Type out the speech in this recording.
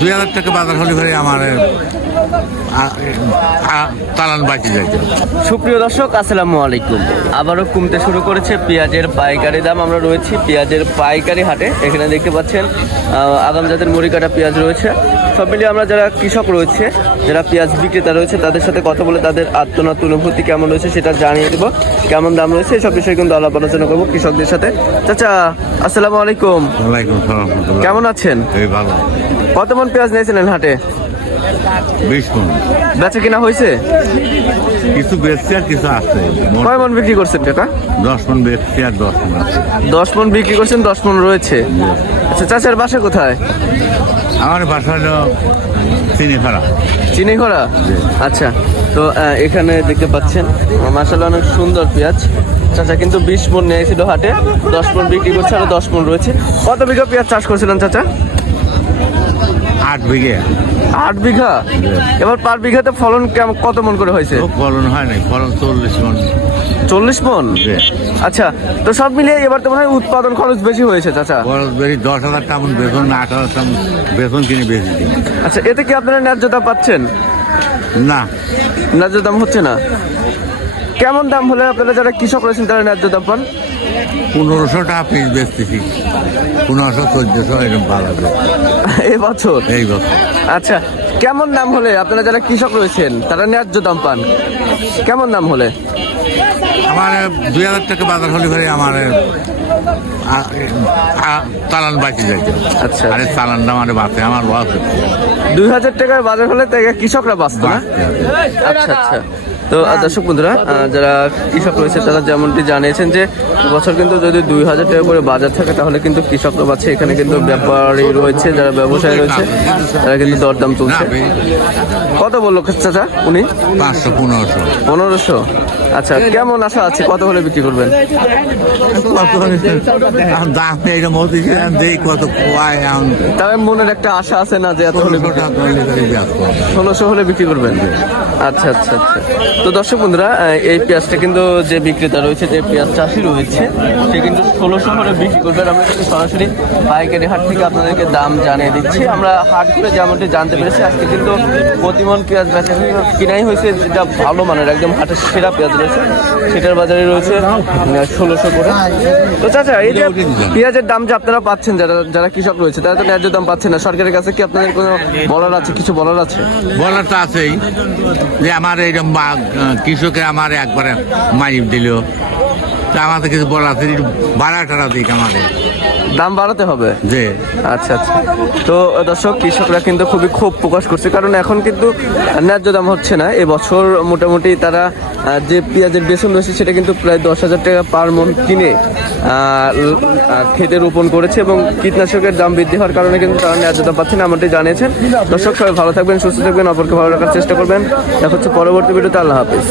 দুই হাজার টাকা বাজার হলে করে আমার চালান বাঁচি যাইতে সুপ্রিয় দর্শক আসসালামু আলাইকুম। আবারও কমতে শুরু করেছে পেঁয়াজের পাইকারি দাম। আমরা রয়েছি পেঁয়াজের পাইকারি হাটে। এখানে দেখতে পাচ্ছেন আগাম জাতের মুড়ি কাটা পেঁয়াজ রয়েছে। সব মিলিয়ে আমরা যারা কৃষক রয়েছে যারা পেঁয়াজ বিক্রেতা রয়েছে তাদের সাথে কথা বলে তাদের আত্মনাত অনুভূতি কেমন রয়েছে সেটা জানিয়ে দেবো। কেমন দাম রয়েছে এসব বিষয়ে কিন্তু আলাপ আলোচনা করব কৃষকদের সাথে। চাচা আসসালামু আলাইকুম। কেমন আছেন? ভালো। কত মন পেঁয়াজ নিয়েছিলেন হাটে? বিশ মন বেচা কিনা হয়েছে? কিছু বেচছি আর কিছু আছে। কয় মন বিক্রি করছেন কাকা? দশ মন বেচছি আর দশ মন আছে। দশ মন বিক্রি করছেন দশ মন রয়েছে। আচ্ছা চাচার বাসা কোথায়? আমার বাসা হলো চিনি খারাপ চিনি ঘোড়া আচ্ছা তো এখানে দেখতে পাচ্ছেন মাসাল্লাহ অনেক সুন্দর পেঁয়াজ। চাচা কিন্তু বিশ মন নিয়েছিল হাটে দশ মন বিক্রি করছে আর দশ মন রয়েছে। কত বিঘা পেঁয়াজ চাষ করছিলেন চাচা? আট বিঘে। আট বিঘা? এবার পার বিঘাতে ফলন কেমন কত মন করে হয়েছে? ফলন হয় নাই ফলন চল্লিশ মন। চল্লিশ মন? আচ্ছা তো সব মিলিয়ে এবার তো মনে হয় উৎপাদন খরচ বেশি হয়েছে চাচা। বড় বেশি দশ হাজার টাকা বেতন আট হাজার টাকা বেতন কিনে বেশি আচ্ছা এতে কি আপনারা ন্যায্য দাম পাচ্ছেন? না। ন্যায্য দাম হচ্ছে না? কেমন দাম হলে আপনারা যারা কৃষক রয়েছেন তারা ন্যায্য দাম পান? পনেরোশো টাকা পিস বেচতেছি। পনেরোশো চোদ্দশো এরকম পাওয়া যাবে। এই বছর? এই বছর। আচ্ছা কেমন দাম হলে আপনারা যারা কৃষক রয়েছেন তারা ন্যায্য দাম পান? কেমন দাম হলে? আমার দুই হাজার টাকা বাজার হলে করে আমার চালান বাঁচি যাইতে আচ্ছা। আরে চালানটা আমার বাঁচে আমার লস দুই হাজার টাকার বাজার হলে তাই কৃষকরা বাঁচত না? আচ্ছা আচ্ছা। তো দর্শক বন্ধুরা যারা কৃষক রয়েছে তারা যেমনটি জানিয়েছেন যে বছর কিন্তু যদি দুই হাজার টাকা করে বাজার থাকে তাহলে কিন্তু কৃষকরা পাচ্ছে এখানে কিন্তু ব্যাপারী রয়েছে যারা ব্যবসায়ী রয়েছে তারা কিন্তু দরদাম চলছে কত বলল চাচা উনি? পাঁচশো পনেরোশো। পনেরোশো। আচ্ছা কেমন আশা আছে? কত হলে বিক্রি করবেন? দাম দেই কত তবে মনের একটা আশা আছে না যে এত হলে ষোলোশো হলে বিক্রি করবেন? আচ্ছা আচ্ছা আচ্ছা। তো দর্শক বন্ধুরা এই পেঁয়াজটা কিন্তু যে বিক্রেতা রয়েছে যে পেঁয়াজ চাষি রয়েছে সে কিন্তু ষোলোশো হলে বিক্রি করবেন। আমরা কিন্তু সরাসরি পাইকারি হাট থেকে আপনাদেরকে দাম জানিয়ে দিচ্ছি। আমরা হাট করে যেমনটি জানতে পেরেছি আজকে কিন্তু প্রতিমন পেঁয়াজ বেচা কিনাই হয়েছে যেটা ভালো মানের একদম হাটের সেরা পেঁয়াজ। রয়েছে সেটার বাজারে রয়েছে ষোলোশো করে। তো চাচা এই যে পেঁয়াজের দাম যে আপনারা পাচ্ছেন যারা যারা কৃষক রয়েছে তারা তো ন্যায্য দাম পাচ্ছে না। সরকারের কাছে কি আপনাদের কোনো বলার আছে কিছু বলার আছে? বলার তো আছেই যে আমার বা- কৃষকে আমার একবারে মাইপ দিল। তা আমাদের কিছু বলার আছে ভাড়া টাড়া দিক আমাদের। দাম বাড়াতে হবে? যে আচ্ছা আচ্ছা। তো দর্শক কৃষকরা কিন্তু খুবই ক্ষোভ প্রকাশ করছে কারণ এখন কিন্তু ন্যায্য দাম হচ্ছে না। এবছর মোটামুটি তারা যে পেঁয়াজের বেসন রয়েছে, সেটা কিন্তু প্রায় দশ হাজার টাকা পার মন কিনে খেতে রোপণ করেছে এবং কীটনাশকের দাম বৃদ্ধি হওয়ার কারণে কিন্তু তারা ন্যায্য দাম পাচ্ছে না এমনটি জানিয়েছেন। দর্শক, সবাই ভালো থাকবেন, সুস্থ থাকবেন, অপরকে ভালো রাখার চেষ্টা করবেন। দেখা হচ্ছে পরবর্তী ভিডিওতে, আল্লাহ হাফিজ।